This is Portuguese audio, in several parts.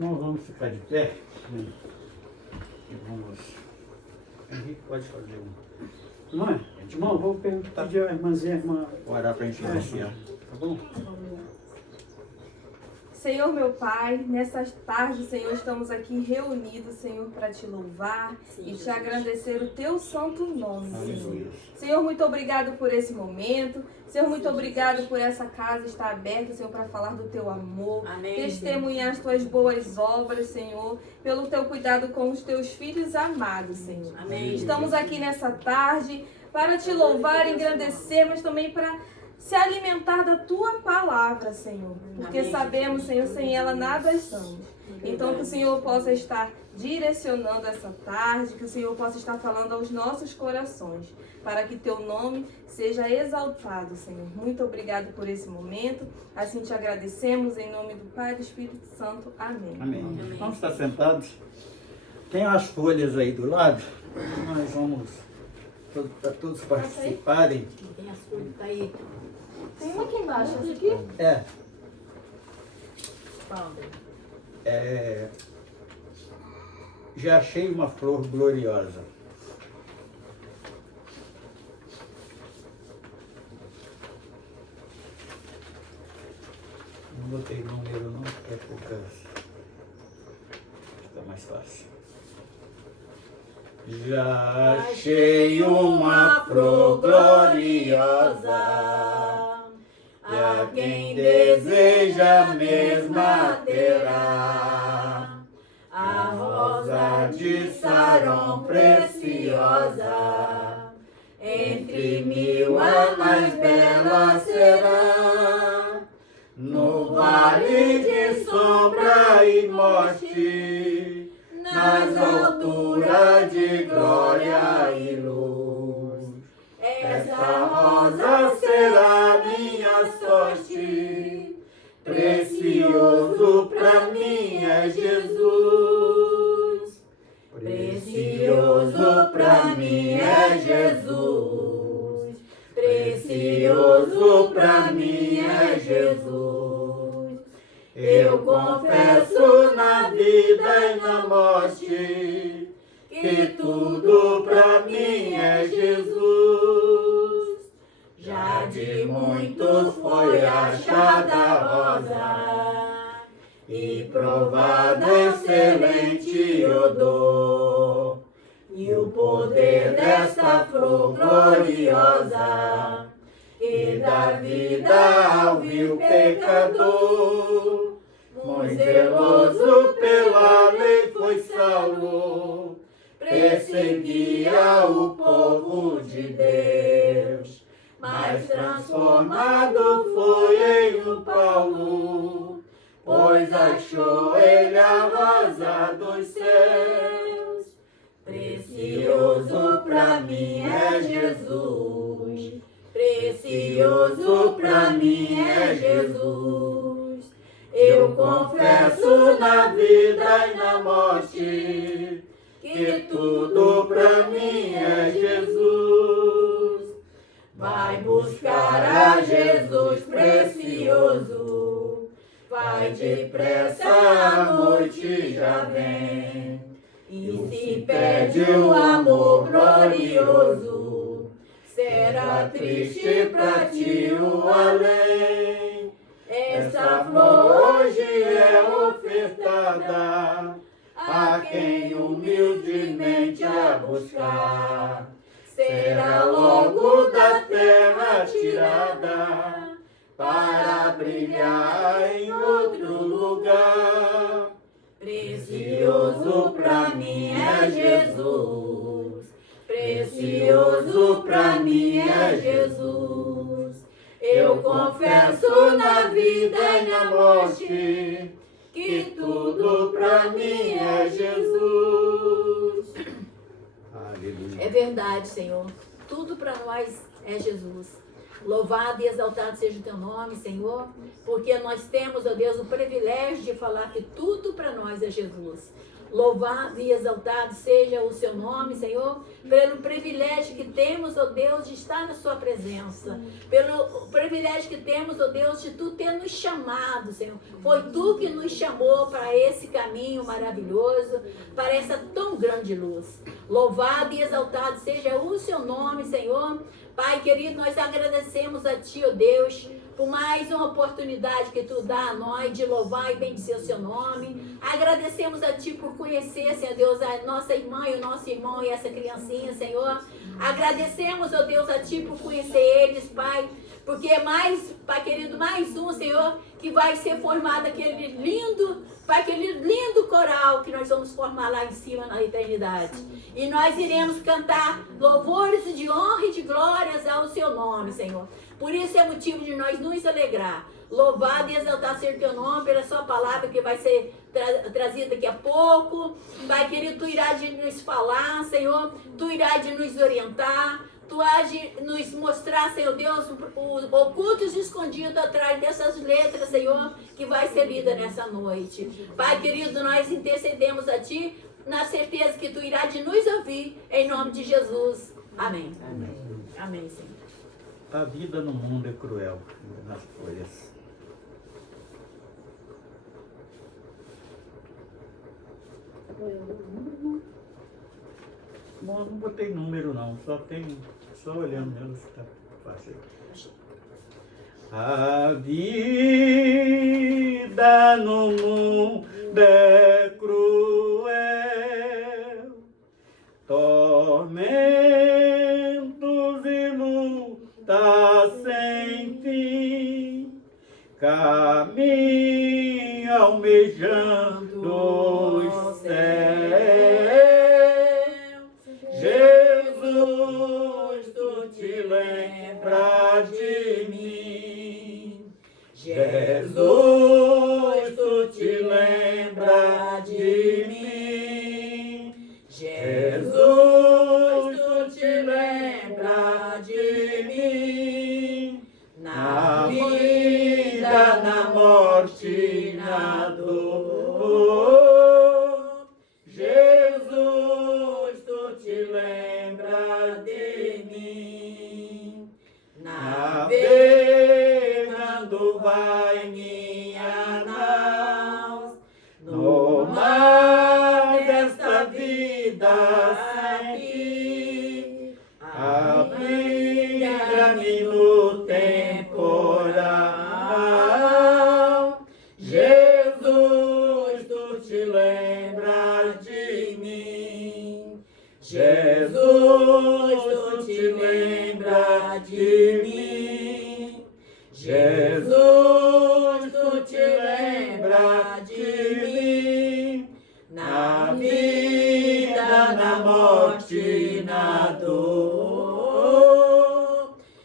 Irmão, vamos ficar de pé. E vamos. Henrique, pode fazer um. Irmão, vou pedir à irmãzinha, irmã, orar para a gente iniciar. Tá bom? Senhor meu Pai, nessa tarde, Senhor, estamos aqui reunidos, Senhor, para te louvar e te agradecer o teu santo nome, Senhor. Senhor, muito obrigado por esse momento. Senhor, muito obrigado por essa casa estar aberta, Senhor, para falar do teu amor, testemunhar as tuas boas obras, Senhor, pelo teu cuidado com os teus filhos amados, Senhor. Amém. Estamos aqui nessa tarde para te louvar, engrandecer, mas também para se alimentar da tua palavra, Senhor. Porque sabemos, Senhor, sem ela nada somos. Então que o Senhor possa estar direcionando essa tarde, que o Senhor possa estar falando aos nossos corações, para que teu nome seja exaltado, Senhor. Muito obrigado por esse momento. Assim te agradecemos em nome do Pai e do Espírito Santo. Amém. Amém. Vamos estar sentados. Tem as folhas aí do lado. Nós vamos para todos participarem. Tem as folhas, tá aí. Tem uma aqui embaixo, essa aqui? Já achei uma flor gloriosa. Não botei número não, porque é poucas. Fica mais fácil. Já achei uma flor gloriosa, e a quem deseja a mesma terá. A rosa de Saron preciosa, entre mil a mais bela será. No vale de sombra e morte, nas alturas de glória e luz, essa rosa será minha sorte. Precioso pra mim é Jesus. Precioso pra mim é Jesus. Precioso pra mim é Jesus. Eu confesso na vida e na morte que tudo pra mim é Jesus. Já de muitos foi achada a rosa e provado excelente odor, e o poder desta flor gloriosa que dá vida ao vil pecador. Muito zeloso pela lei foi Saulo, perseguia o povo de Deus, mas transformado foi em um Paulo, pois achou ele a rosa dos céus. Precioso pra mim é Jesus. Precioso pra mim é Jesus. Eu confesso na vida e na morte que tudo pra mim é Jesus. Vai buscar a Jesus precioso, vai depressa, a noite já vem. E se pede o amor glorioso, será triste pra ti o além. Essa flor hoje é ofertada a quem humildemente a buscar. Será logo da terra tirada para brilhar em outro lugar. Precioso pra mim é Jesus. Precioso pra mim é Jesus. Eu confesso na vida e na morte que tudo pra mim é Jesus. É verdade, Senhor. Tudo para nós é Jesus. Louvado e exaltado seja o teu nome, Senhor, porque nós temos, ó Deus, o privilégio de falar que tudo para nós é Jesus. Louvado e exaltado seja o seu nome, Senhor, pelo privilégio que temos, ó Deus, de estar na sua presença. Pelo privilégio que temos, ó Deus, de tu ter nos chamado, Senhor. Foi tu que nos chamou para esse caminho maravilhoso, para essa tão grande luz. Louvado e exaltado seja o seu nome, Senhor. Pai querido, nós agradecemos a ti, ó Deus, por mais uma oportunidade que tu dá a nós de louvar e bendizer o seu nome. Agradecemos a ti por conhecer, Senhor Deus, a nossa irmã e o nosso irmão e essa criancinha, Senhor. Agradecemos, ó Deus, a ti por conhecer eles, Pai, porque é mais, Pai querido, mais um, Senhor, que vai ser formado aquele lindo, Pai, aquele lindo coral que nós vamos formar lá em cima na eternidade. E nós iremos cantar louvores de honra e de glórias ao seu nome, Senhor. Por isso é motivo de nós nos alegrar. Louvado e exaltado seja o teu nome pela sua palavra que vai ser trazida daqui a pouco. Pai querido, tu irá de nos falar, Senhor. Tu irá de nos orientar. Tu há de nos mostrar, Senhor Deus, os ocultos e escondidos atrás dessas letras, Senhor, que vai ser lida nessa noite. Pai querido, nós intercedemos a ti na certeza que tu irá de nos ouvir, em nome de Jesus. Amém. Amém, Amém, Senhor. A vida no mundo é cruel, nas folhas. Bom, não botei número não, só olhando mesmo, está fácil. A vida no mundo é cruel, tormentos e luta sem fim, caminho almejando os céus. Jesus, tu te lembra de mim. Jesus, tu te lembra de mim. Jesus, tu te lembra de mim. Na vida, na morte, na dor. Jesus, tu te lembra de mim. Navegando vai minha nau no mar desta vida aqui. Abriga-me no temporal. Jesus, tu te lembra de mim. Jesus, tu te lembra de mim. Jesus, tu te lembra de mim. Na vida, na morte, na dor.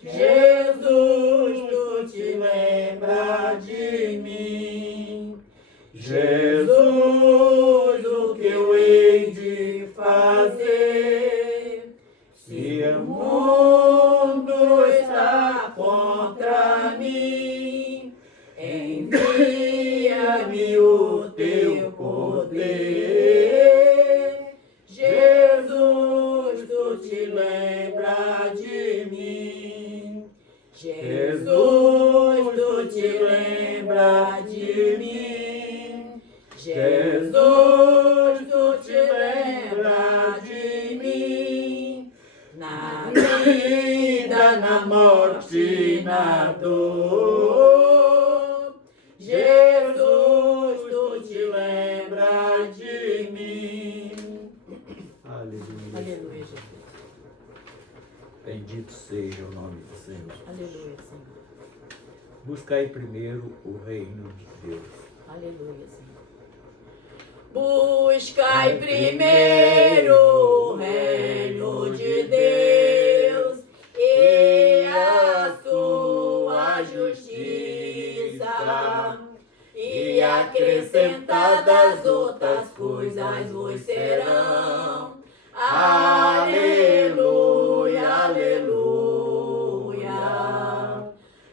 Jesus, tu te lembra de mim. Jesus, o que eu hei de fazer? Se o mundo está contra mim, envia-me o teu poder. Jesus, tu te lembra de mim. Jesus, tu te lembra de mim. Jesus, tu te lembra de mim. Na vida, na morte, na dor. Jesus, tu te lembra de mim. Aleluia. Aleluia, Jesus. Bendito seja o nome do Senhor. Aleluia, Senhor. Buscai primeiro o reino de Deus. Aleluia, Senhor. Buscai primeiro o reino de Deus e a sua justiça, e acrescentadas outras coisas vos serão. Aleluia, aleluia.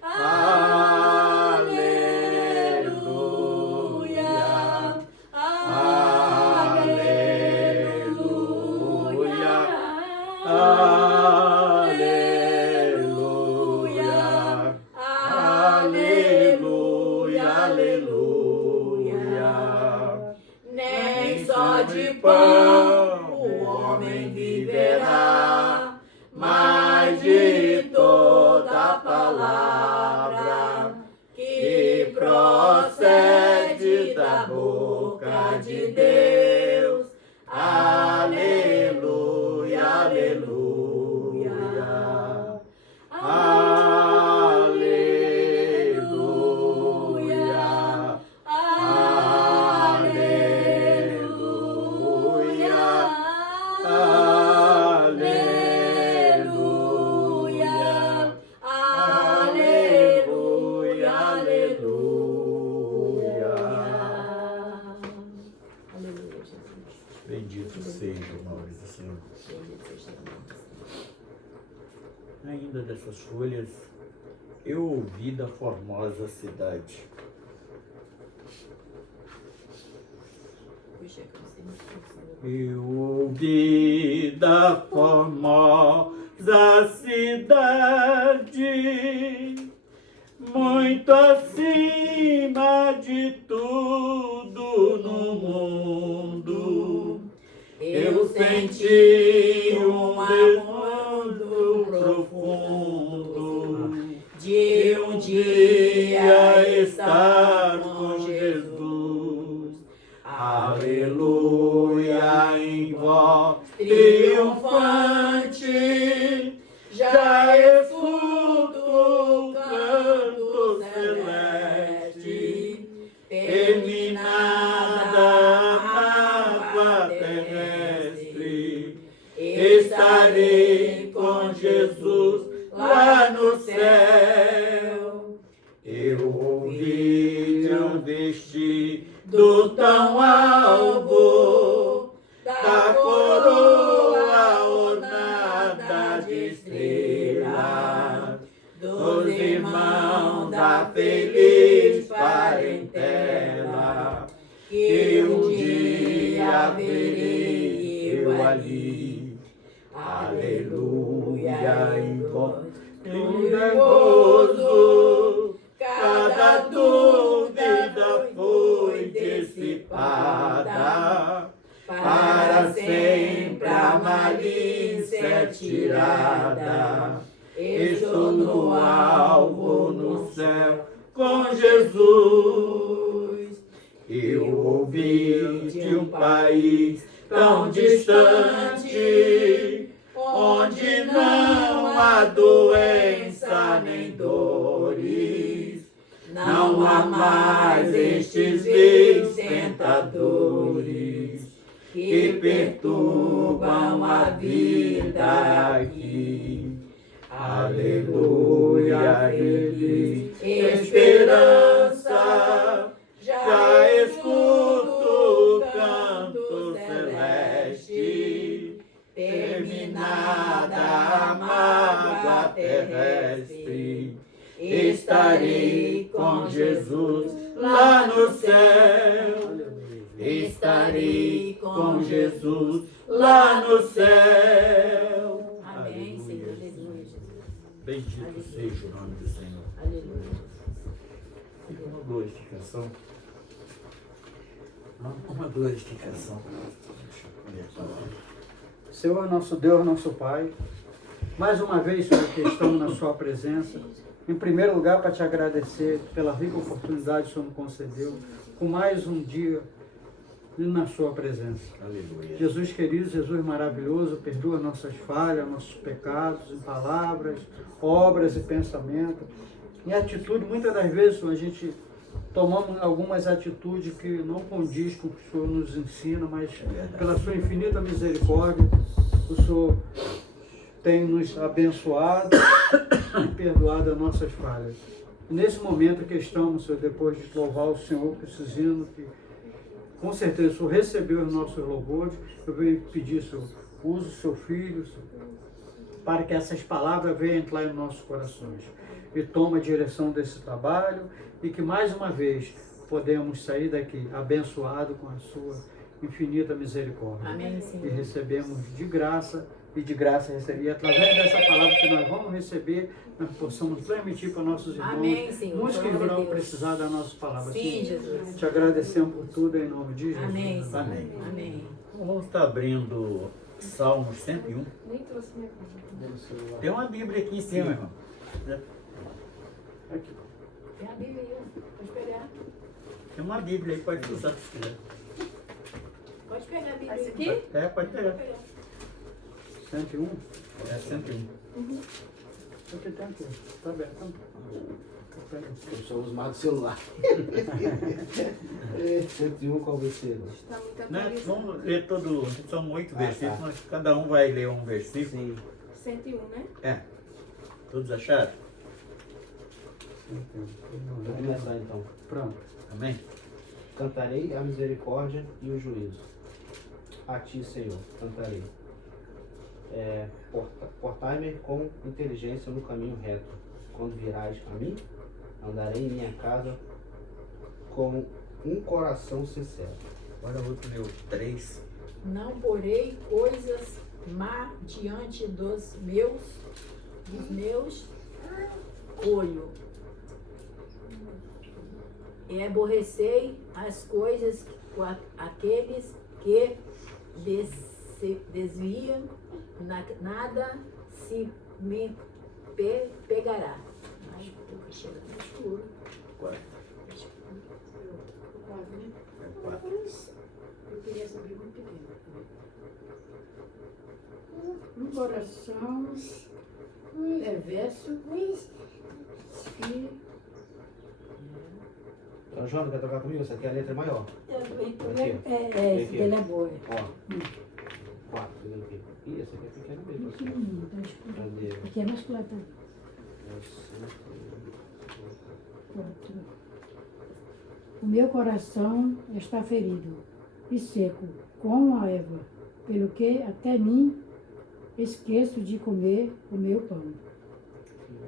Aleluia. Aleluia. só de pão o homem viverá, mas de toda palavra que procede da boca de Deus. Aleluia, aleluia. Aleluia. Aleluia. Aleluia. Aleluia. Aleluia. Aleluia, Jesus. Bendito seja o nome do Senhor. Bendito seja o nome do Senhor. Ainda dessas folhas, eu ouvi da formosa cidade. Puxa, que eu sei muito. Eu ouvi da formosa cidade, muito acima de tudo no mundo. Eu senti um desejo profundo de um dia estar com Jesus. Aleluia, em voz triunfante, já escuto o canto celeste, terminada a água terrestre, estarei com Jesus lá no céu. Eu ouvi de um vestido tão alvo, da coroa ornada de estrelas, dos irmãos da feliz parentela, que um dia verei eu ali. Aleluia, em gozo, cada dúvida foi dissipada, para sempre a malícia é tirada. Estou no alvo, no céu, com Jesus. Eu ouvi de um país tão distante, onde não há doença nem dores, não há mais estes vícios tentadores que perturbam a vida aqui. Aleluia, feliz esperança, já escuto o canto celeste, terminada a mágoa terrestre, estarei com Jesus lá no céu. Estarei com Jesus lá no céu. Amém, Senhor. Aleluia, Jesus. Bendito Aleluia. seja o nome do Senhor. Aleluia. Fica uma glorificação. Uma glorificação. Deixa eu conectar aqui. Senhor, nosso Deus, nosso Pai, mais uma vez, Senhor, que estamos na Sua presença. Em primeiro lugar, para te agradecer pela rica oportunidade que o Senhor nos concedeu, com mais um dia na Sua presença. Aleluia. Jesus querido, Jesus maravilhoso, perdoa nossas falhas, nossos pecados, em palavras, obras e pensamentos. Em atitude, muitas das vezes, Senhor, a gente tomamos algumas atitudes que não condiz com o que o Senhor nos ensina, mas pela Sua infinita misericórdia, o Senhor tem nos abençoado e perdoado as nossas falhas. E nesse momento que estamos, Senhor, depois de louvar o Senhor, precisando que, com certeza, o Senhor recebeu os nossos louvores, eu venho pedir, Senhor, use o Seu Filho, Senhor, para que essas palavras venham entrar em nossos corações. E toma a direção desse trabalho e que mais uma vez podemos sair daqui abençoado com a Sua infinita misericórdia. Amém, E Senhor. recebemos de graça e de graça receber. E através dessa palavra que nós vamos receber, nós possamos transmitir para nossos irmãos. Amém, Senhor. Muitos que Glória a vão Deus. precisar da nossa palavra. Sim, Jesus. Te agradecemos por tudo em nome de Jesus. Amém, Senhor. Amém. Amém. Então, vamos estar abrindo Salmos 101. Nem trouxe minha casa. Tem uma Bíblia aqui em cima, irmão. Aqui. Tem a Bíblia aí, ó. Pode pegar. Tem uma Bíblia aí, pode usar se quiser. Pode pegar a Bíblia Esse aí. aqui? É, pode pegar. Pode pegar. 101? É 101. Aqui tem aqui. Tá aberto. Pega. Eu só uso mais do celular. 101 qual versículo? Está muito Né? atualizado. Vamos ler todo. São 8 Ah, versículos, tá. mas cada um vai ler um versículo. Sim. 101, né? É. Todos acharam? 101. Vou começar então. Pronto. Amém? Cantarei a misericórdia e o juízo. A ti, Senhor, cantarei. Portai-me com inteligência no caminho reto. Quando virás a mim, andarei em minha casa com um coração sincero. Agora o outro leu 3. Não porei coisas má diante dos meus olhos. E aborrecei as coisas aqueles que desviam, nada se me pegará. Ai, tô chegando no escuro. 4. É 4. Eu queria saber muito pequeno. Um coração perverso e Então, João, quer trocar comigo? Essa aqui é a letra maior. esse Aqui. dele é boa. Ó. 4. Aqui. Ih, essa aqui é pequena mesmo. assim. Pequenininho, tá escuro. Cadê? Aqui é mais claro. Tá? Pronto. O meu coração está ferido e seco, como a erva, pelo que até mim esqueço de comer o meu pão.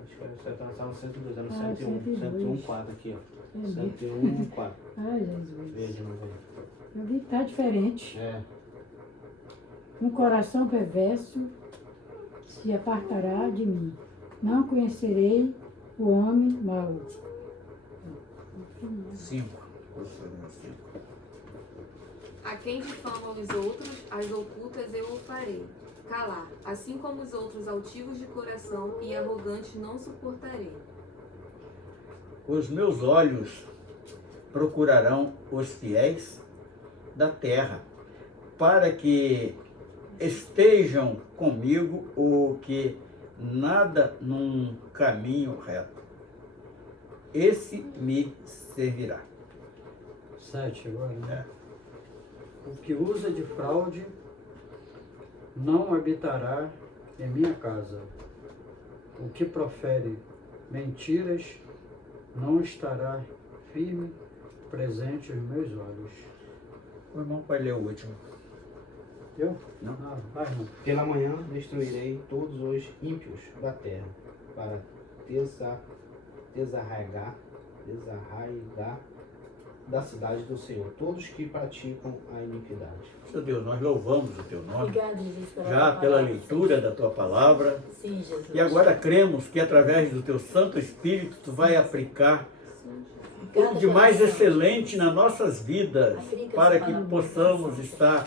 Acho que você está no 102, é no Ah, 101. 102. 101, 4 aqui, ó. É mesmo. 101, 4. Ai, Jesus. Vê de novo aí. Eu vi que tá diferente. É. Um coração perverso se apartará de mim. Não conhecerei o homem mau. 5. A quem difama os outros, as ocultas eu o farei calar, assim como os outros altivos de coração e arrogantes não suportarei. Os meus olhos procurarão os fiéis da terra, para que estejam comigo o que nada num caminho reto. Esse me servirá. 7 agora, né? É. O que usa de fraude não habitará em minha casa. O que profere mentiras não estará firme presente aos meus olhos. O irmão vai ler o último. Eu? Não. Ah, vai, não. Pela manhã destruirei todos os ímpios da terra, para desarraigar da cidade do Senhor, todos que praticam a iniquidade. Seu Deus, nós louvamos o teu nome, Obrigada, Jesus, pela já tua pela palavra, leitura da tua palavra. Sim, Jesus. E agora cremos que através do teu Santo Espírito tu vai aplicar tudo de mais excelente nas nossas vidas, para que possamos estar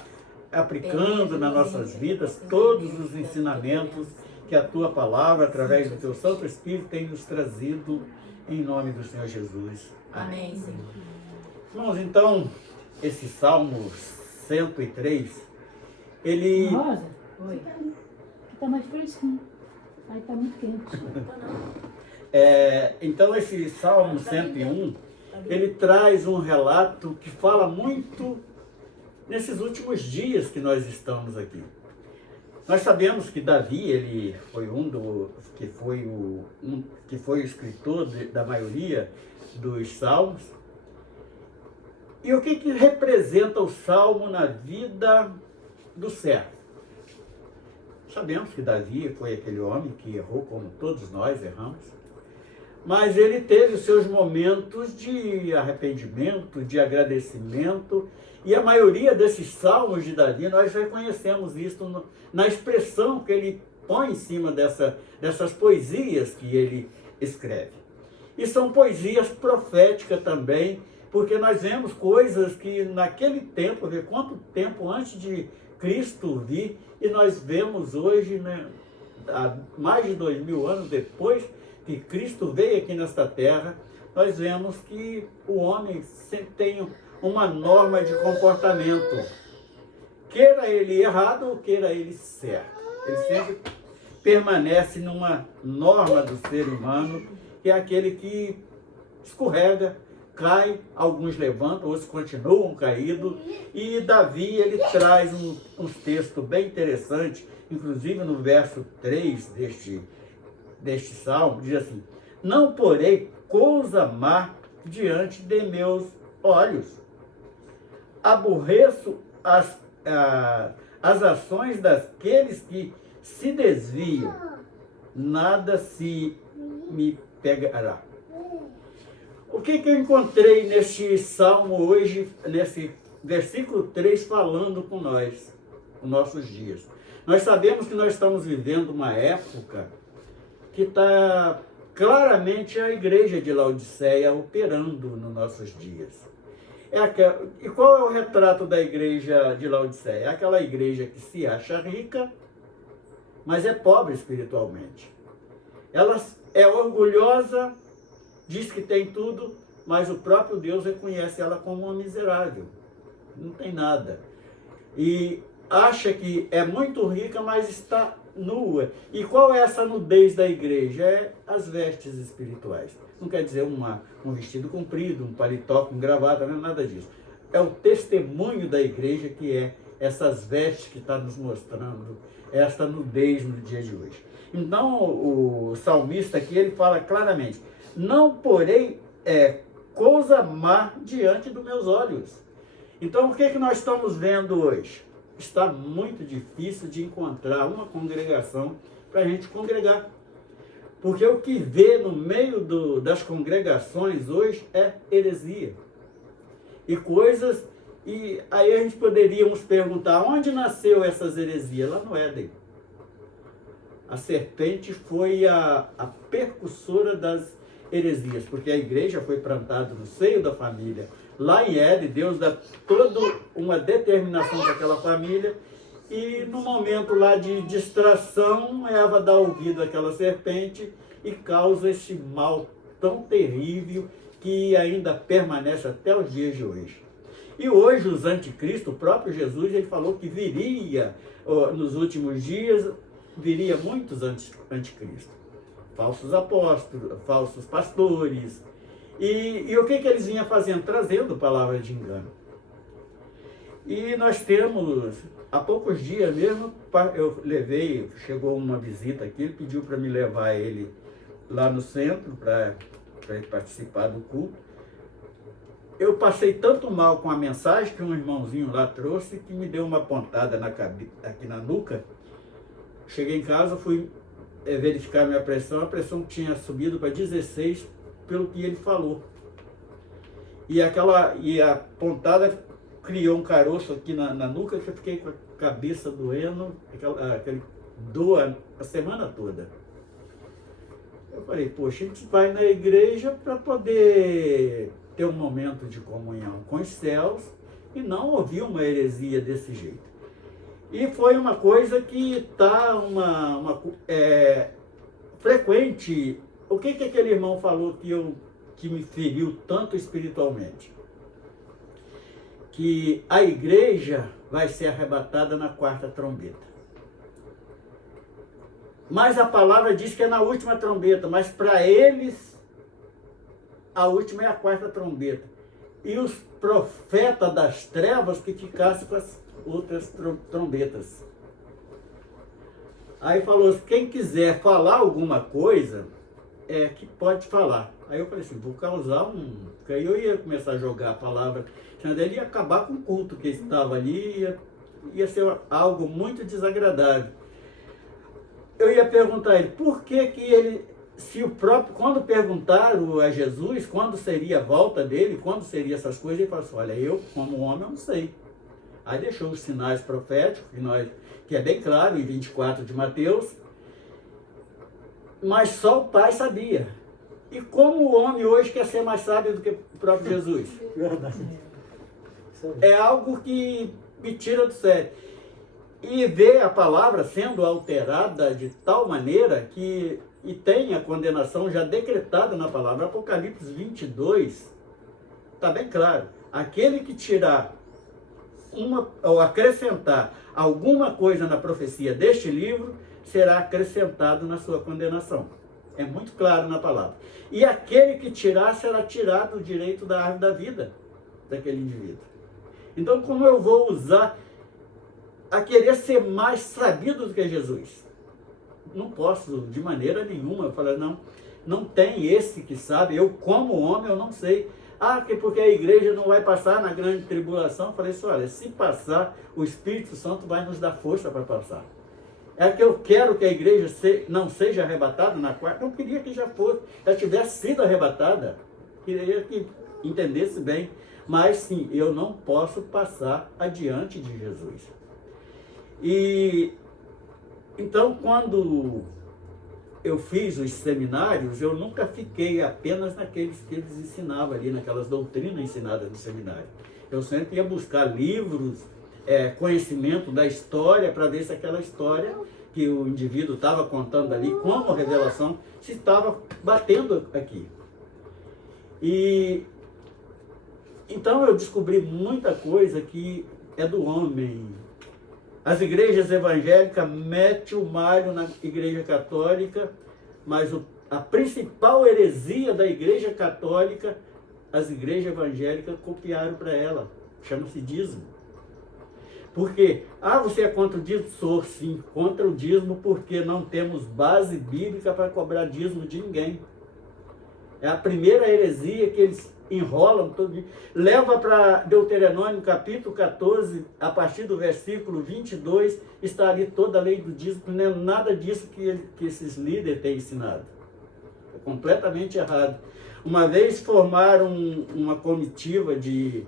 aplicando nas nossas vidas todos os ensinamentos que a tua palavra, através do teu Santo Espírito, tem nos trazido, em nome do Senhor Jesus. Amém, Senhor. Irmãos, então, esse Salmo 103, ele... Rosa, Oi. aqui tá mais fresquinho. Aí tá muito quente. Então, esse Salmo 101, ele traz um relato que fala muito nesses últimos dias que nós estamos aqui. Nós sabemos que Davi, ele foi que foi o escritor da maioria dos salmos. E o que representa o salmo na vida do servo? Sabemos que Davi foi aquele homem que errou como todos nós erramos, mas ele teve os seus momentos de arrependimento, de agradecimento, E a maioria desses salmos de Davi, nós reconhecemos isso na expressão que ele põe em cima dessas poesias que ele escreve. E são poesias proféticas também, porque nós vemos coisas que naquele tempo, vê quanto tempo antes de Cristo vir, e nós vemos hoje, né, há mais de 2000 anos depois que Cristo veio aqui nesta terra, nós vemos que o homem sempre tem uma norma de comportamento. Queira ele errado ou queira ele certo. Ele sempre permanece numa norma do ser humano, que é aquele que escorrega, cai, alguns levantam, outros continuam caídos. E Davi, ele traz uns textos bem interessantes, inclusive no verso 3 deste salmo, diz assim: não porei coisa má diante de meus olhos. Aborreço as ações daqueles que se desviam. Nada se me pegará. O que eu encontrei neste salmo hoje, nesse versículo 3, falando com nós, os nossos dias? Nós sabemos que nós estamos vivendo uma época que está claramente a igreja de Laodiceia operando nos nossos dias. E qual é o retrato da igreja de Laodiceia? É aquela igreja que se acha rica, mas é pobre espiritualmente. Ela é orgulhosa, diz que tem tudo, mas o próprio Deus reconhece ela como uma miserável. Não tem nada. E acha que é muito rica, mas está nua. E qual é essa nudez da igreja? É as vestes espirituais. Não quer dizer um vestido comprido, um paletó com gravata, não é nada disso. É o testemunho da igreja que é essas vestes que está nos mostrando esta nudez no dia de hoje. Então o salmista aqui, ele fala claramente: não porei coisa má diante dos meus olhos. Então o que nós estamos vendo hoje? Está muito difícil de encontrar uma congregação para a gente congregar. Porque o que vê no meio das congregações hoje é heresia. E coisas... E aí a gente poderíamos perguntar, onde nasceu essas heresias? Lá no Éden. A serpente foi a precursora das heresias, porque a igreja foi plantada no seio da família. Lá em Éden, Deus dá toda uma determinação para aquela família, e no momento lá de distração, Eva dá ouvido àquela serpente e causa esse mal tão terrível que ainda permanece até os dias de hoje. E hoje os anticristos, o próprio Jesus, ele falou que viria, nos últimos dias, viria muitos anticristos. Falsos apóstolos, falsos pastores. E o que eles vinham fazendo? Trazendo palavras de engano. E nós temos, há poucos dias mesmo, chegou uma visita aqui, ele pediu para me levar ele lá no centro, para ele participar do culto. Eu passei tanto mal com a mensagem que um irmãozinho lá trouxe, que me deu uma pontada aqui na nuca. Cheguei em casa, fui verificar minha pressão, a pressão tinha subido para 16, pelo que ele falou. E a pontada criou um caroço aqui na nuca, que eu fiquei com a cabeça doendo, aquele dor a semana toda. Eu falei, poxa, a gente vai na igreja para poder ter um momento de comunhão com os céus e não ouvir uma heresia desse jeito. E foi uma coisa que está frequente. O que aquele irmão falou que me feriu tanto espiritualmente? Que a igreja vai ser arrebatada na quarta trombeta. Mas a palavra diz que é na última trombeta, mas para eles a última é a quarta trombeta. E os profetas das trevas que ficassem com as outras trombetas. Aí falou, quem quiser falar alguma coisa, que pode falar. Aí eu falei assim, vou causar porque aí eu ia começar a jogar a palavra, senão ele ia acabar com o culto que estava ali, ia ser algo muito desagradável. Eu ia perguntar a ele, por que ele se o próprio, quando perguntaram a Jesus quando seria a volta dele, quando seria essas coisas, ele falou assim, olha, eu como homem eu não sei. Aí deixou os sinais proféticos, que é bem claro em 24 de Mateus, mas só o Pai sabia. E como o homem hoje quer ser mais sábio do que o próprio Jesus? Verdade. É algo que me tira do sério. E ver a palavra sendo alterada de tal maneira que, e tem a condenação já decretada na palavra, Apocalipse 22, está bem claro. Aquele que tirar ou acrescentar alguma coisa na profecia deste livro, será acrescentado na sua condenação. É muito claro na palavra. E aquele que tirar, será tirado o direito da árvore da vida daquele indivíduo. Então, como eu vou usar a querer ser mais sabido do que Jesus? Não posso, de maneira nenhuma. Eu falo, não tem esse que sabe. Eu, como homem, eu não sei. Porque a igreja não vai passar na grande tribulação. Eu falei assim, olha, se passar, o Espírito Santo vai nos dar força para passar. É que eu quero que a igreja não seja arrebatada na quarta. Eu queria que já fosse, já tivesse sido arrebatada. Queria que entendesse bem. Mas sim, eu não posso passar adiante de Jesus. E então, quando eu fiz os seminários, eu nunca fiquei apenas naqueles que eles ensinavam ali, naquelas doutrinas ensinadas no seminário. Eu sempre ia buscar livros, conhecimento da história, para ver se aquela história que o indivíduo estava contando ali, como revelação, se estava batendo aqui. E então eu descobri muita coisa que é do homem. As igrejas evangélicas metem o malho na igreja católica, mas a principal heresia da igreja católica, as igrejas evangélicas copiaram para ela. Chama-se dízimo. Por quê? Você é contra o dízimo? Sou sim, contra o dízimo, porque não temos base bíblica para cobrar dízimo de ninguém. É a primeira heresia que eles enrolam todo dia. Leva para Deuteronômio capítulo 14, a partir do versículo 22, está ali toda a lei do dízimo, não é nada disso que esses líderes têm ensinado. É completamente errado. Uma vez formaram uma comitiva de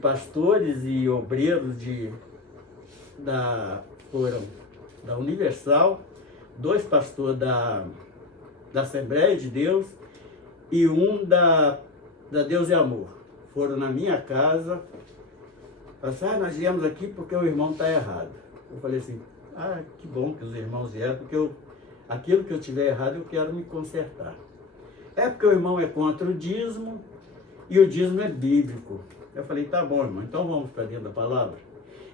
pastores e obreiros da Universal, 2 pastores da Assembleia de Deus e um da Deus e Amor. Foram na minha casa, falaram, nós viemos aqui porque o irmão está errado. Eu falei assim, que bom que os irmãos vieram, porque aquilo que eu tiver errado eu quero me consertar. É porque o irmão é contra o dízimo e o dízimo é bíblico. Eu falei, tá bom, irmão, então vamos para dentro da palavra.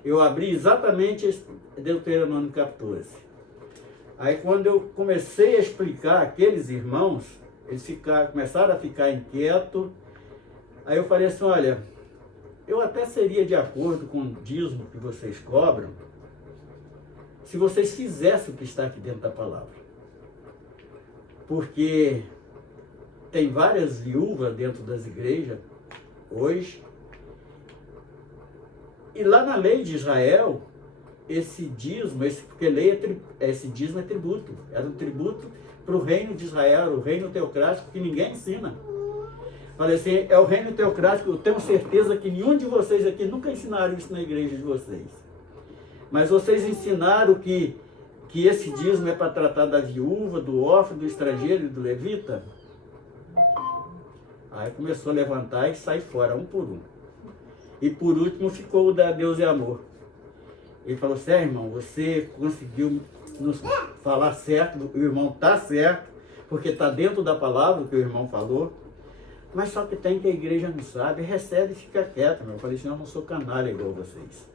Eu abri exatamente Deuteronômio 14. Aí quando eu comecei a explicar aqueles irmãos, eles começaram a ficar inquietos. Aí eu falei assim, olha, eu até seria de acordo com o dízimo que vocês cobram, se vocês fizessem o que está aqui dentro da palavra. Porque tem várias viúvas dentro das igrejas hoje. E lá na lei de Israel, esse dízimo, esse dízimo é tributo. Era um tributo para o reino de Israel, o reino teocrático, que ninguém ensina. Falei assim, é o reino teocrático, eu tenho certeza que nenhum de vocês aqui nunca ensinaram isso na igreja de vocês. Mas vocês ensinaram que esse dízimo é para tratar da viúva, do órfão, do estrangeiro e do levita. Aí começou a levantar e sair fora, um por um. E por último ficou o da Deus e Amor. Ele falou assim, irmão, você conseguiu nos falar certo, o irmão está certo, porque está dentro da palavra o que o irmão falou, mas só que tem que a igreja não sabe, recebe e fica quieto. Eu falei assim, eu não sou canalha igual vocês.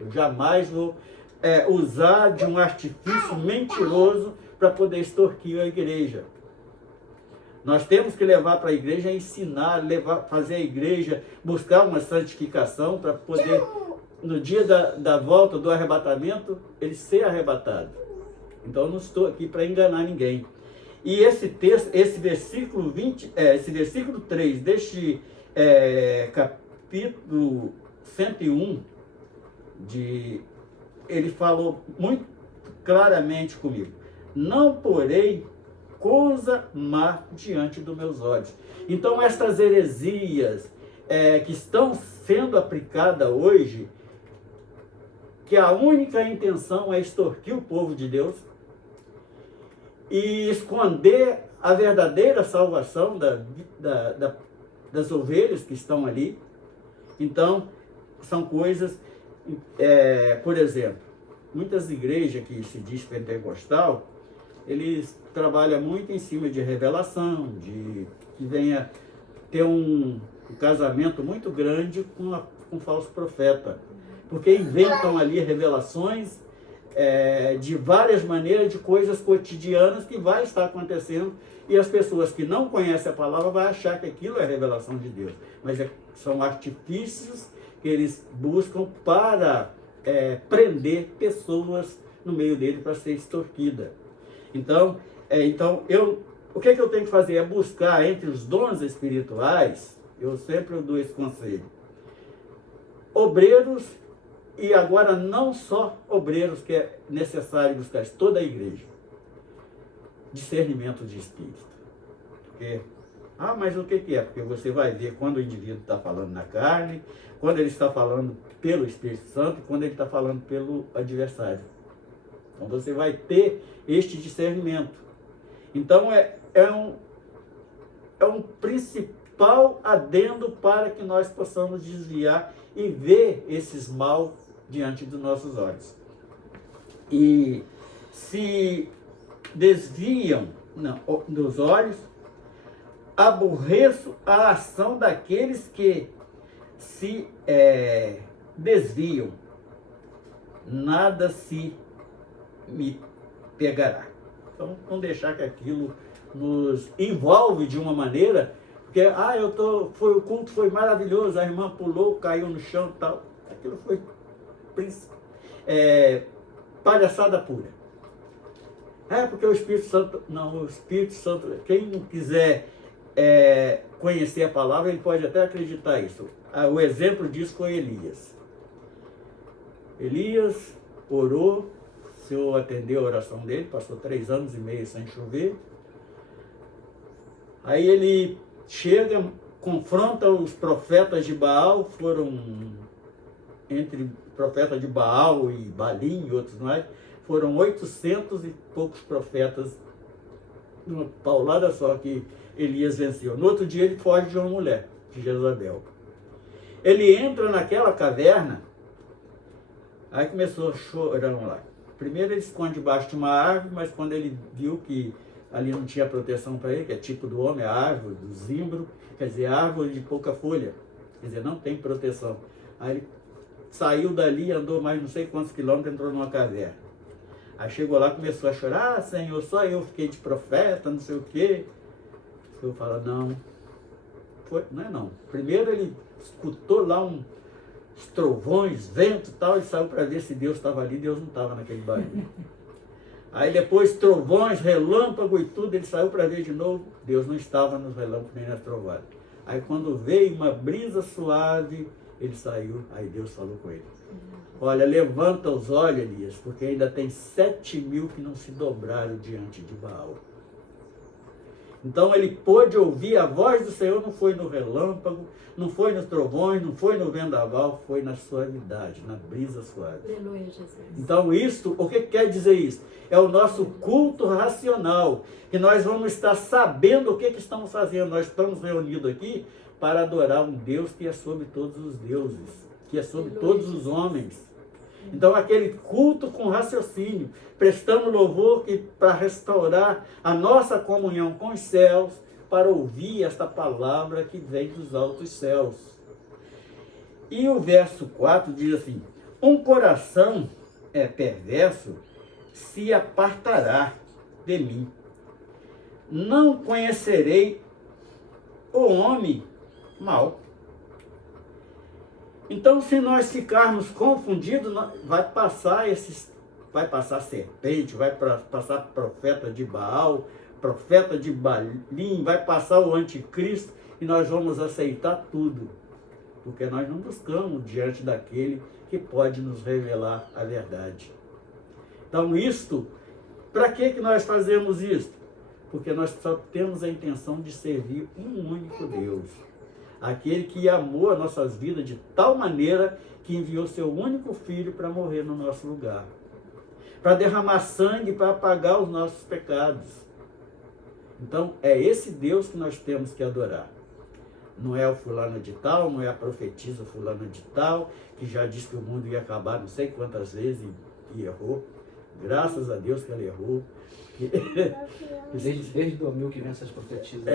Eu jamais vou usar de um artifício mentiroso para poder extorquir a igreja. Nós temos que levar para a igreja, ensinar, fazer a igreja buscar uma santificação para poder, no dia da volta, do arrebatamento, ele ser arrebatado. Então, eu não estou aqui para enganar ninguém. E esse texto, esse versículo 3 deste capítulo 101, ele falou muito claramente comigo. Não porei coisa má diante dos meus olhos. Então, estas heresias que estão sendo aplicadas hoje, que a única intenção é extorquir o povo de Deus e esconder a verdadeira salvação das ovelhas que estão ali. Então, são coisas, por exemplo, muitas igrejas que se diz pentecostal, eles trabalham muito em cima de revelação, de que venha ter um casamento muito grande com um falso profeta. Porque inventam ali revelações de várias maneiras, de coisas cotidianas que vai estar acontecendo, e as pessoas que não conhecem a palavra vão achar que aquilo é revelação de Deus. Mas são artifícios que eles buscam para prender pessoas no meio dele para ser extorquida. Então, o que eu tenho que fazer? É buscar entre os dons espirituais, eu sempre dou esse conselho, obreiros, e agora não só obreiros, que é necessário buscar, toda a igreja, discernimento de espírito. Porque, mas o que é? Porque você vai ver quando o indivíduo está falando na carne, quando ele está falando pelo Espírito Santo, e quando ele está falando pelo adversário. Então você vai ter este discernimento. Então é um principal adendo para que nós possamos desviar e ver esses mal diante dos nossos olhos. E se desviam dos olhos, aborreço a ação daqueles que se desviam, nada se me pegará. Então, não deixar que aquilo nos envolve de uma maneira, porque, o culto foi maravilhoso, a irmã pulou, caiu no chão e tal. Aquilo foi palhaçada pura. Porque o Espírito Santo, o Espírito Santo, quem não quiser conhecer a palavra, ele pode até acreditar isso. O exemplo disso foi Elias. Elias orou, o Senhor atendeu a oração dele, passou 3 anos e meio sem chover. Aí ele chega, confronta os profetas de Baal, foram entre profetas de Baal e Balim e outros mais, foram 800 e poucos profetas, numa paulada só que Elias venceu. No outro dia ele foge de uma mulher, de Jezabel. Ele entra naquela caverna, aí começou a chorar lá. Primeiro ele se esconde debaixo de uma árvore, mas quando ele viu que ali não tinha proteção para ele, que é tipo do homem, a árvore, do zimbro, quer dizer, árvore de pouca folha, quer dizer, não tem proteção. Aí ele saiu dali, andou mais não sei quantos quilômetros, entrou numa caverna. Aí chegou lá, começou a chorar, Senhor, só eu fiquei de profeta, não sei o quê. O Senhor fala, não é não. Primeiro ele escutou lá uns trovões, vento e tal, ele saiu para ver se Deus estava ali, Deus não estava naquele barulho. Aí depois trovões, relâmpago e tudo, ele saiu para ver de novo, Deus não estava nos relâmpagos nem nas trovadas. Aí quando veio uma brisa suave, ele saiu, aí Deus falou com ele. Olha, levanta os olhos, Elias, porque ainda tem 7.000 que não se dobraram diante de Baal. Então ele pôde ouvir a voz do Senhor, não foi no relâmpago, não foi nos trovões, não foi no vendaval, foi na suavidade, na brisa suave. Aleluia, Jesus. Então o que quer dizer isso? É o nosso culto racional, que nós vamos estar sabendo o que estamos fazendo. Nós estamos reunidos aqui para adorar um Deus que é sobre todos os deuses, que é sobre todos os homens. Então aquele culto com raciocínio, prestando louvor para restaurar a nossa comunhão com os céus, para ouvir esta palavra que vem dos altos céus. E o verso 4 diz assim, um coração perverso se apartará de mim. Não conhecerei o homem mau. Então, se nós ficarmos confundidos, vai passar serpente, vai passar profeta de Baal, profeta de Balim, vai passar o anticristo e nós vamos aceitar tudo, porque nós não buscamos diante daquele que pode nos revelar a verdade. Então, para que nós fazemos isto? porque nós só temos a intenção de servir um único Deus. Aquele que amou as nossas vidas de tal maneira que enviou seu único filho para morrer no nosso lugar, para derramar sangue para apagar os nossos pecados. Então, é esse Deus que nós temos que adorar. Não é o fulano de tal, não é a profetisa fulano de tal, que já disse que o mundo ia acabar não sei quantas vezes e errou. Graças a Deus que ela errou. Desde 2000 que vem essas profetisas.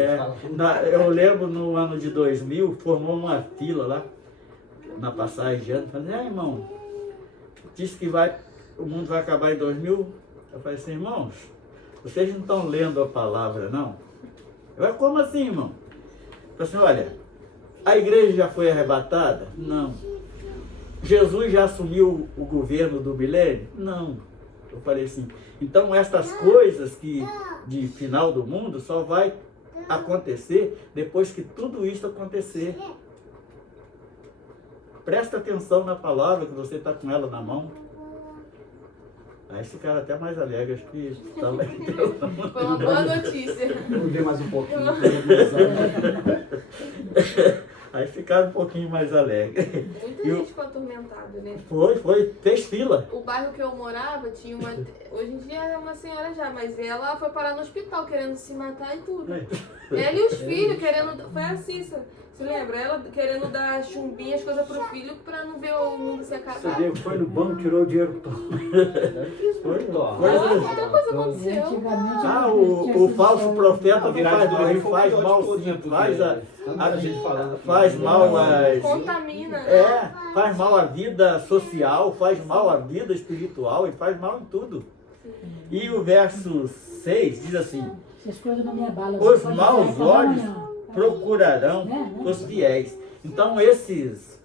Eu lembro no ano de 2000, formou uma fila lá, na passagem de ano, falei, irmão, disse que o mundo vai acabar em 2000. Eu falei assim, irmãos, vocês não estão lendo a palavra, não? Eu falei, como assim, irmão? Eu falei assim, olha, a igreja já foi arrebatada? Não. Jesus já assumiu o governo do milênio? Não. Eu falei assim, então estas coisas que de final do mundo só vai acontecer depois que tudo isso acontecer. Presta atenção na palavra que você está com ela na mão. Aí esse cara até mais alegre, acho que está lá. Foi uma boa notícia. Vamos ver mais um pouquinho. Aí ficaram um pouquinho mais alegres. Muita gente ficou atormentada, né? Fez fila. O bairro que eu morava tinha uma... Hoje em dia é uma senhora já, mas ela foi parar no hospital querendo se matar e tudo. Ela e os filhos querendo... Foi assim, você lembra? Ela querendo dar chumbinha, as coisas pro filho pra não ver o mundo se acabar. Você viu, foi no banco, tirou o dinheiro todo. Muita coisa aconteceu. Antigamente, O falso profeta A virada do ele ano foi faz o pior mal, de todos, sim, né? faz A gente falando. faz mal Contamina, né? faz mal à vida social, faz mal à vida espiritual e faz mal em tudo. E o verso 6 diz assim, Essas coisas não me abalam. os Pode maus dizer, olhos não. procurarão os fiéis. Então esses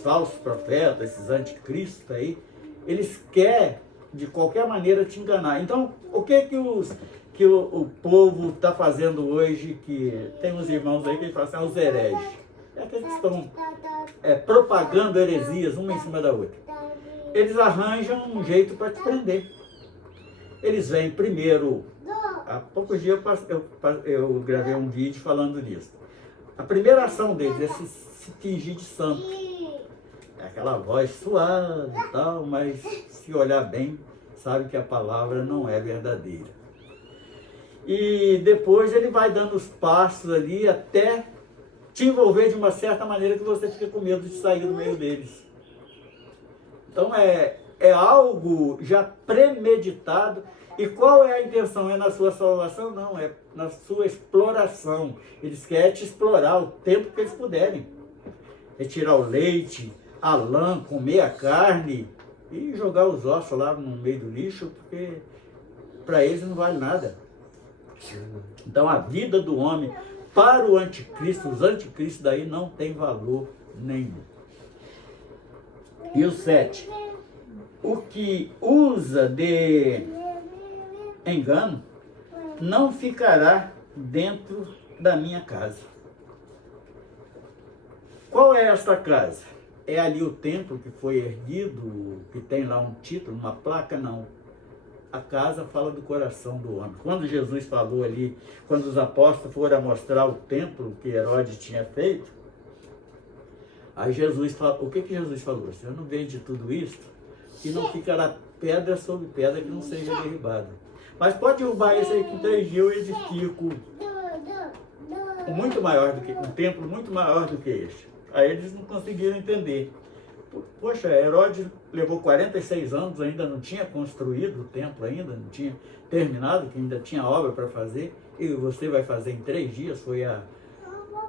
falsos profetas, esses anticristos aí, eles querem de qualquer maneira te enganar. Então o que o povo está fazendo hoje, que tem uns irmãos aí que falam assim, os hereges. É aqueles que estão propagando heresias uma em cima da outra. Eles arranjam um jeito para te prender. Eles vêm primeiro. Há poucos dias eu gravei um vídeo falando disso. A primeira ação deles é se fingir de santo. É aquela voz suave e tal, mas se olhar bem, sabe que a palavra não é verdadeira. E depois ele vai dando os passos ali até te envolver de uma certa maneira que você fica com medo de sair do meio deles. Então é algo já premeditado. E qual é a intenção? É na sua salvação? Não, é na sua exploração. Eles querem te explorar o tempo que eles puderem. Retirar o leite, a lã, comer a carne e jogar os ossos lá no meio do lixo, porque para eles não vale nada. Então a vida do homem para o anticristo, os anticristos daí não tem valor nenhum. E o 7. O que usa de engano não ficará dentro da minha casa. Qual é esta casa? É ali o templo que foi erguido, que tem lá um título, uma placa? Não. A casa fala do coração do homem. Quando Jesus falou ali, quando os apóstolos foram mostrar o templo que Herodes tinha feito, aí Jesus falou, o que Jesus falou? Se eu não vende tudo isso, que não ficará pedra sobre pedra que não seja derribada. Mas pode derrubar esse aí que em 3 dias eu edifico muito maior do que um templo muito maior do que este. Aí eles não conseguiram entender. Poxa, Herodes levou 46 anos, ainda não tinha construído o templo, ainda não tinha terminado, que ainda tinha obra para fazer, e você vai fazer em 3 dias,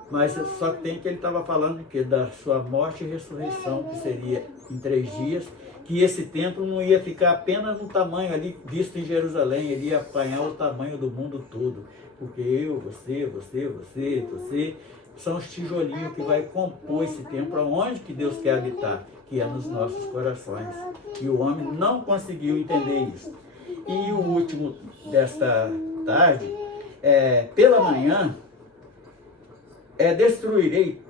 Mas só que tem que ele estava falando que da sua morte e ressurreição, que seria em 3 dias, que esse templo não ia ficar apenas no tamanho ali visto em Jerusalém, ele ia apanhar o tamanho do mundo todo, porque eu, você, são os tijolinhos que vai compor esse templo, aonde que Deus quer habitar, que é nos nossos corações. E o homem não conseguiu entender isso. E o último desta tarde, pela manhã, destruirei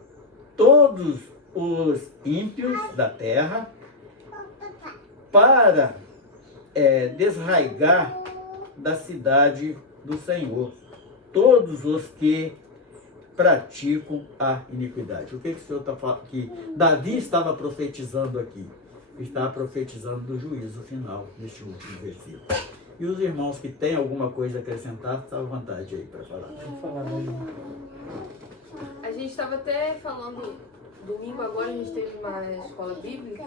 todos os ímpios da terra para desraigar da cidade do Senhor todos os que praticam a iniquidade. O que o Senhor está falando? Que Davi estava profetizando aqui. Está profetizando do juízo final, neste último versículo. E os irmãos que têm alguma coisa a acrescentar, está à vontade aí para falar. Deixa eu falar daí. A gente estava até falando, domingo agora a gente teve uma escola bíblica,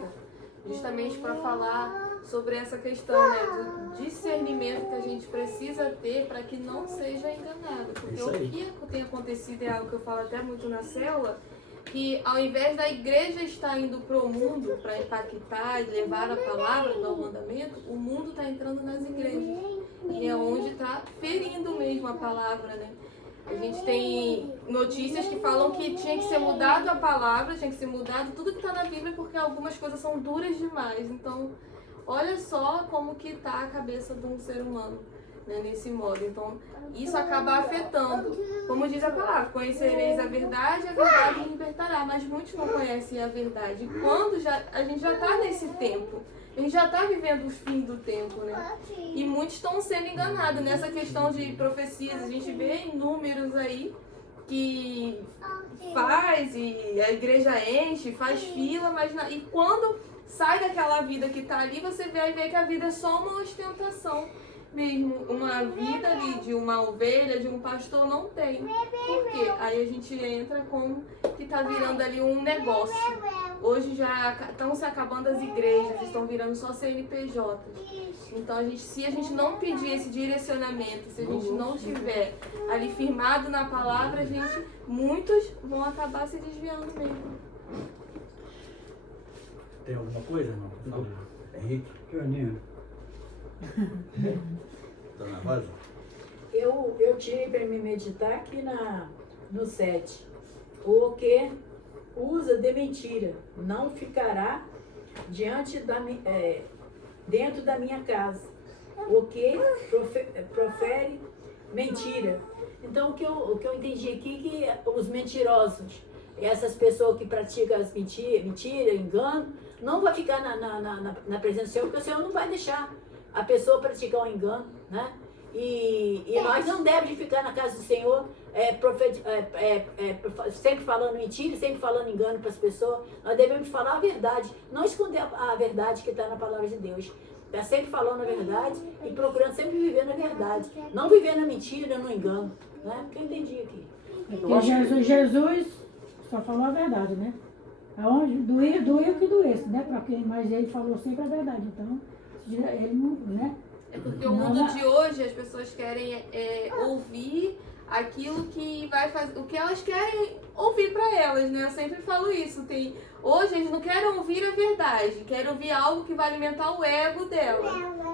justamente para falar sobre essa questão, né, do discernimento que a gente precisa ter para que não seja enganado. Porque Isso o aí. que tem acontecido é algo que eu falo até muito na célula, que ao invés da igreja estar indo para o mundo para impactar e levar a palavra do mandamento, o mundo está entrando nas igrejas. E é onde está ferindo mesmo a palavra, né? A gente tem notícias que falam que tinha que ser mudado a palavra, tinha que ser mudado tudo que está na Bíblia, porque algumas coisas são duras demais. Então, olha só como que está a cabeça de um ser humano, né, nesse modo. Então, isso acaba afetando. Como diz a palavra, conhecereis a verdade me libertará. Mas muitos não conhecem a verdade. E quando a gente já está nesse tempo, a gente já está vivendo os fins do tempo, né? E muitos estão sendo enganados nessa questão de profecias. A gente vê inúmeros aí que faz e a igreja enche, faz fila, mas e quando sai daquela vida que está ali, você vai ver que a vida é só uma ostentação mesmo. Uma vida ali de uma ovelha, de um pastor, não tem. Por quê? Aí a gente entra com que está virando ali um negócio. Hoje já estão se acabando as igrejas, estão virando só CNPJs. Então, se a gente não pedir esse direcionamento, se a gente não estiver ali firmado na palavra, muitos vão acabar se desviando mesmo. Tem alguma coisa, irmão? Não. Henrique? Joaninha. Dona Rosa? Eu tirei para me meditar aqui no 7. O que usa de mentira não ficará dentro da minha casa. O que profere mentira. Então, o que eu entendi aqui que os mentirosos, essas pessoas que praticam as mentira, engano, não vai ficar na presença do Senhor, porque o Senhor não vai deixar a pessoa praticar um engano, né? E nós não devemos de ficar na casa do Senhor sempre falando mentira, sempre falando engano para as pessoas. Nós devemos falar a verdade, não esconder a verdade que está na palavra de Deus. Está sempre falando a verdade e procurando sempre viver na verdade. Não viver na mentira, no engano. Né? Porque eu entendi aqui. Porque Jesus só falou a verdade, né? Aonde doía que doesse, né? Mas ele falou sempre a verdade. Então, ele não, né? É porque o mundo de hoje, as pessoas querem ouvir aquilo que vai fazer, o que elas querem ouvir para elas, né? Eu sempre falo isso. Hoje eles não querem ouvir a verdade, querem ouvir algo que vai alimentar o ego dela.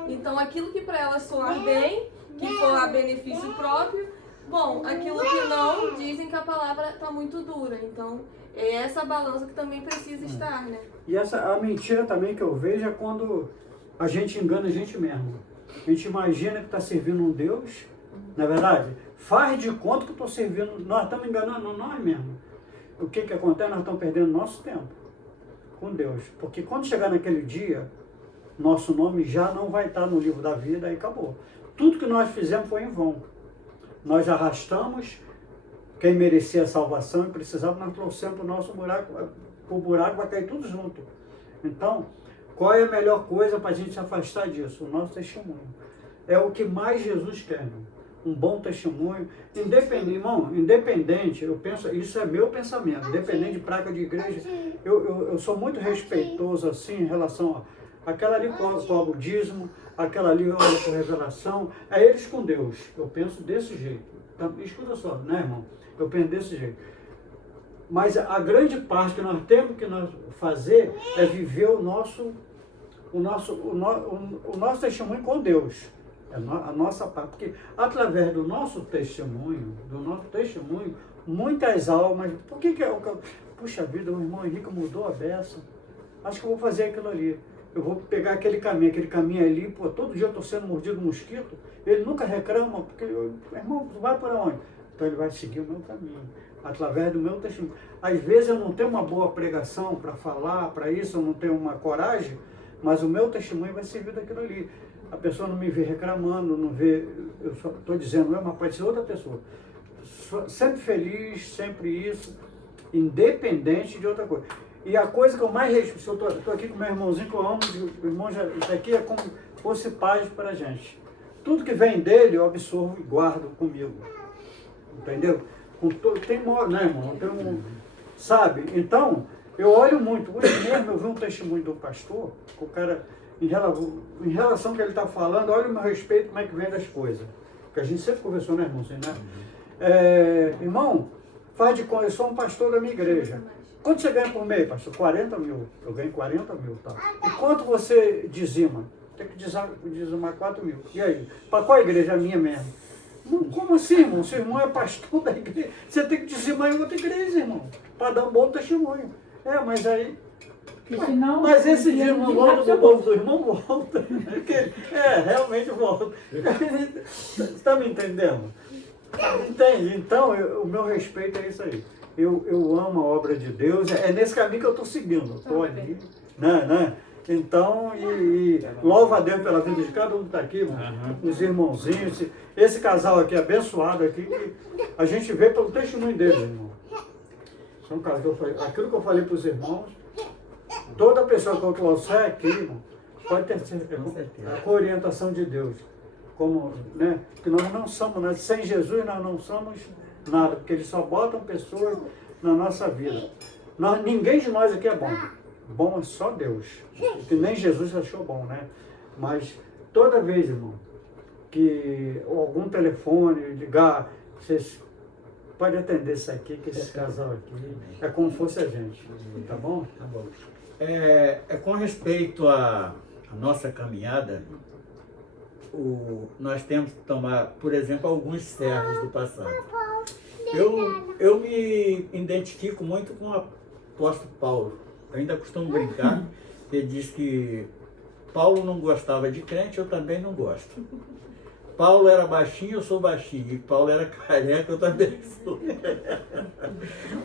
Então aquilo que para elas soar bem, que for a benefício próprio, bom, aquilo que não, dizem que a palavra está muito dura. Então é essa balança que também precisa estar, né? E a mentira também que eu vejo é quando a gente engana a gente mesmo. A gente imagina que está servindo um Deus, na verdade, faz de conta que estou servindo, nós estamos enganando nós mesmos. O que acontece? Nós estamos perdendo nosso tempo com Deus. Porque quando chegar naquele dia, nosso nome já não vai estar no livro da vida e acabou. Tudo que nós fizemos foi em vão. Nós arrastamos quem merecia a salvação e precisava, nós trouxemos para o nosso buraco, o buraco vai cair tudo junto. Então, qual é a melhor coisa para a gente se afastar disso? O nosso testemunho. É o que mais Jesus quer, irmão. Um bom testemunho. Independente, eu penso, isso é meu pensamento, independente de praga de igreja, eu sou muito respeitoso assim em relação a aquela ali cobra o dízimo, aquela ali olha por revelação, é eles com Deus. Eu penso desse jeito. Então, escuta só, né, irmão? Eu penso desse jeito. Mas a grande parte que nós temos que fazer é viver o nosso testemunho com Deus. É a nossa parte. Porque através do nosso testemunho, muitas almas. Por que puxa vida, o irmão Henrique mudou a beça. Acho que eu vou fazer aquilo ali. Eu vou pegar aquele caminho ali, pô, todo dia eu estou sendo mordido mosquito. Ele nunca reclama, porque, irmão, tu vai para onde? Então ele vai seguir o meu caminho, através do meu testemunho. Às vezes eu não tenho uma boa pregação para falar, para isso, eu não tenho uma coragem, mas o meu testemunho vai servir daquilo ali. A pessoa não me vê reclamando, não vê, eu só estou dizendo, mas pode ser outra pessoa. Sempre feliz, sempre isso, independente de outra coisa. E a coisa que eu mais respeito, eu estou aqui com meu irmãozinho, que eu amo, o irmão já, isso aqui é como fosse paz para a gente. Tudo que vem dele eu absorvo e guardo comigo. Entendeu? Tem modo, né, irmão? Tem sabe? Então, eu olho muito. Hoje mesmo eu vi um testemunho do pastor, que o cara, em relação ao que ele está falando, olha o meu respeito, como é que vem das coisas. Porque a gente sempre conversou, né, irmãozinho, né? Irmão, faz de conta, eu sou um pastor da minha igreja. Quanto você ganha por mês, pastor? 40 mil. Eu ganho 40 mil, tá? E quanto você dizima? Tem que dizimar 4 mil. E aí? Para qual igreja? A minha mesmo. Como assim, irmão? Seu irmão é pastor da igreja. Você tem que dizimar em outra igreja, irmão. Para dar um bom testemunho. Mas aí... Mas esse dia não volta do povo do irmão, volta. Realmente volta. Você está me entendendo? Entende? Então, o meu respeito é isso aí. Eu amo a obra de Deus. É nesse caminho que eu estou seguindo. Estou ali, né? Então, louva a Deus pela vida de cada um que está aqui, irmão. Os irmãozinhos. Esse casal aqui, abençoado aqui, que a gente vê pelo testemunho deles, irmão. São casos que eu falei, aquilo que eu falei para os irmãos, toda pessoa que eu trouxer aqui, irmão, pode ter a orientação de Deus. Como, né? Que nós não somos, né? Sem Jesus nós não somos nada, porque Ele só bota pessoas na nossa vida. Ninguém de nós aqui é bom. Bom é só Deus. Que nem Jesus achou bom, né? Mas toda vez, irmão, que algum telefone ligar, vocês podem atender isso aqui, que esse casal aqui é como se fosse a gente. Tá bom? Tá bom. Com respeito à nossa caminhada, nós temos que tomar, por exemplo, alguns servos do passado. Eu me identifico muito com o apóstolo Paulo. Eu ainda costumo brincar, ele diz que Paulo não gostava de crente, eu também não gosto. Paulo era baixinho, eu sou baixinho. E Paulo era careca, eu também sou.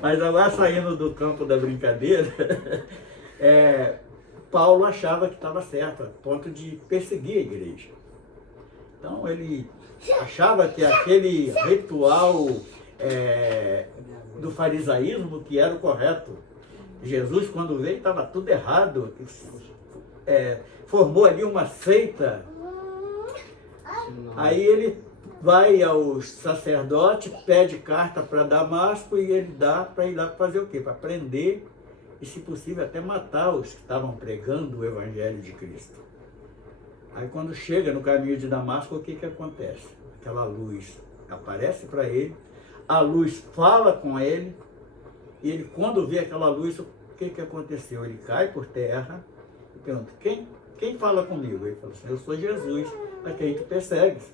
Mas agora, saindo do campo da brincadeira, Paulo achava que estava certo, a ponto de perseguir a igreja. Então ele achava que aquele ritual do farisaísmo que era o correto. Jesus, quando veio, estava tudo errado. Formou ali uma seita. Aí ele vai aos sacerdotes, pede carta para Damasco e ele dá para ir lá fazer o quê? Para prender e, se possível, até matar os que estavam pregando o Evangelho de Cristo. Aí quando chega no caminho de Damasco, o que acontece? Aquela luz aparece para ele, a luz fala com ele, e ele, quando vê aquela luz, o que aconteceu? Ele cai por terra e pergunta, quem fala comigo? Ele fala assim, eu sou Jesus, a quem tu persegues.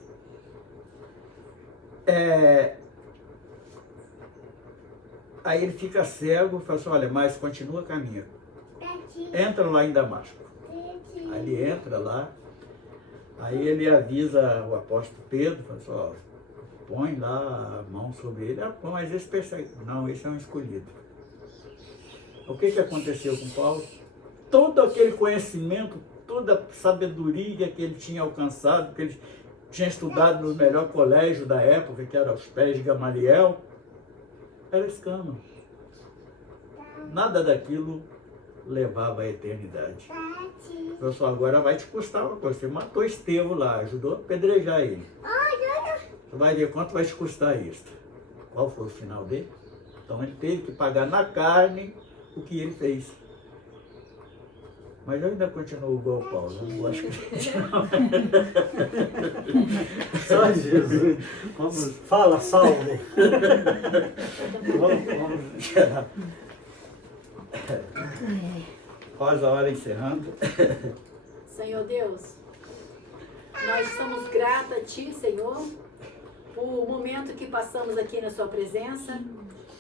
Aí ele fica cego e fala assim, olha, mas continua caminhando. Entra lá em Damasco. Aí ele entra lá, aí ele avisa o apóstolo Pedro, fala assim, ó, põe lá a mão sobre ele. Mas esse persegue. Não, esse é um escolhido. O que aconteceu com Paulo? Todo aquele conhecimento, toda a sabedoria que ele tinha alcançado, que ele tinha estudado no melhor colégio da época, que era aos pés de Gamaliel, era escândalo. Nada daquilo levava à eternidade. Eu só agora vai te custar uma coisa. Você matou Estevão lá, ajudou a apedrejar ele. Você vai ver quanto vai te custar isso. Qual foi o final dele? Então ele teve que pagar na carne o que ele fez. Mas eu ainda continuo igual o Paulo, eu não gosto de Só Jesus. Fala, salve. Vamos. Rosa, a hora encerrando. Senhor Deus, nós somos gratos a Ti, Senhor, por o momento que passamos aqui na Sua presença,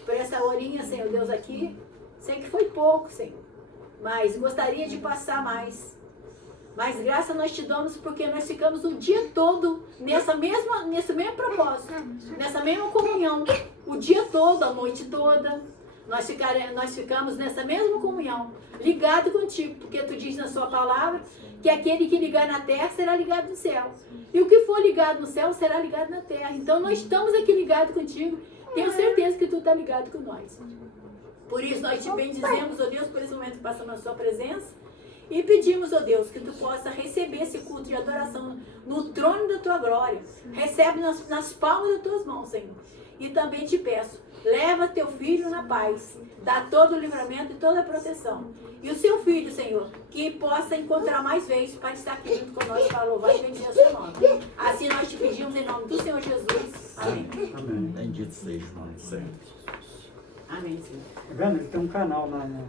por essa horinha, Senhor Deus, aqui. Sei que foi pouco, Senhor, mas gostaria de passar mais. Mas graça nós te damos porque nós ficamos o dia todo nesse mesmo propósito, nessa mesma comunhão, o dia todo, a noite toda. nós ficamos nessa mesma comunhão, ligado contigo, porque tu diz na sua palavra que aquele que ligar na terra será ligado no céu. E o que for ligado no céu será ligado na terra. Então nós estamos aqui ligados contigo. Tenho certeza que tu está ligado com nós. Por isso nós te bendizemos, ó Deus, por esse momento que passamos na sua presença. E pedimos, ó Deus, que tu possa receber esse culto de adoração no trono da tua glória. Recebe nas palmas das tuas mãos, Senhor. E também te peço, leva teu filho na paz. Dá todo o livramento e toda a proteção. E o seu filho, Senhor, que possa encontrar mais vezes para estar aqui junto conosco para louvar e bendizer o seu nome. Assim nós te pedimos em nome do Senhor Jesus. Amém. Amém. Bendito seja o nome do Senhor. Amém, Senhor. Tá vendo? Ele tem um canal lá, né?